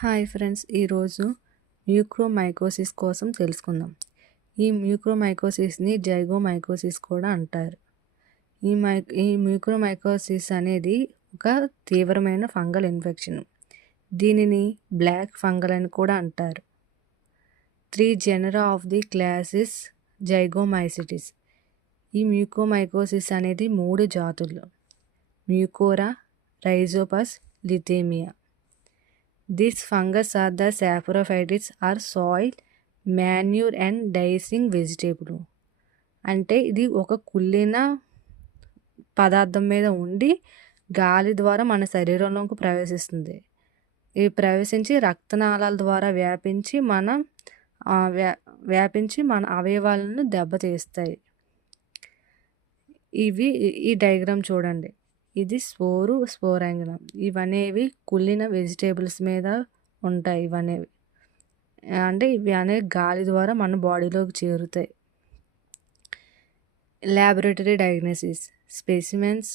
Hi friends, ఈరోజు మ్యూక్రోమైకోసిస్ కోసం తెలుసుకుందాం. ఈ మ్యూక్రోమైకోసిస్ని జైగోమైకోసిస్ కూడా అంటారు. ఈ మ్యూక్రోమైకోసిస్ అనేది ఒక తీవ్రమైన ఫంగల్ ఇన్ఫెక్షన్. దీనిని బ్లాక్ ఫంగల్ అని కూడా అంటారు. 3 జెనరా ఆఫ్ ది క్లాసిస్ జైగోమైసిటిస్. ఈ మ్యూకోమైకోసిస్ అనేది 3 జాతులు: మ్యూకోరా, Rhizopus, లిథేమియా. These fungus are the saprophytes or soil, manure and dicing vegetable. అంటే ఇది ఒక కుళ్ళిన పదార్థం మీద ఉండి గాలి ద్వారా మన శరీరంలోకి ప్రవేశిస్తుంది. ఇది ప్రవేశించి రక్తనాళాల ద్వారా వ్యాపించి మన అవయవాలను దెబ్బతీస్తాయి. ఈ డయాగ్రామ్ చూడండి. ఇది స్పోరాంగినం. ఇవనేవి కుళ్ళిన వెజిటేబుల్స్ మీద ఉంటాయి. ఇవి అనేవి గాలి ద్వారా మన బాడీలోకి చేరుతాయి. Laboratory diagnosis: specimens,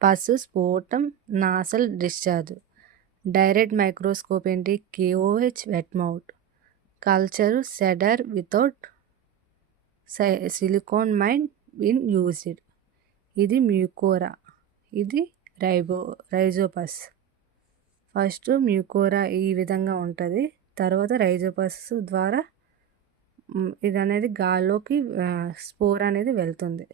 pus, sputum, nasal discharge. Direct microscope ఏంటి? KOH wet mount. Culture cedar without silicon mine in used. ఇది మ్యూకోరా, ఇది రైజోపస్. ఫస్ట్ మ్యూకోరా ఈ విధంగా ఉంటుంది. తర్వాత రైజోపస్ ద్వారా ఇది అనేది గాల్లోకి స్పోర్ అనేది వెళ్తుంది.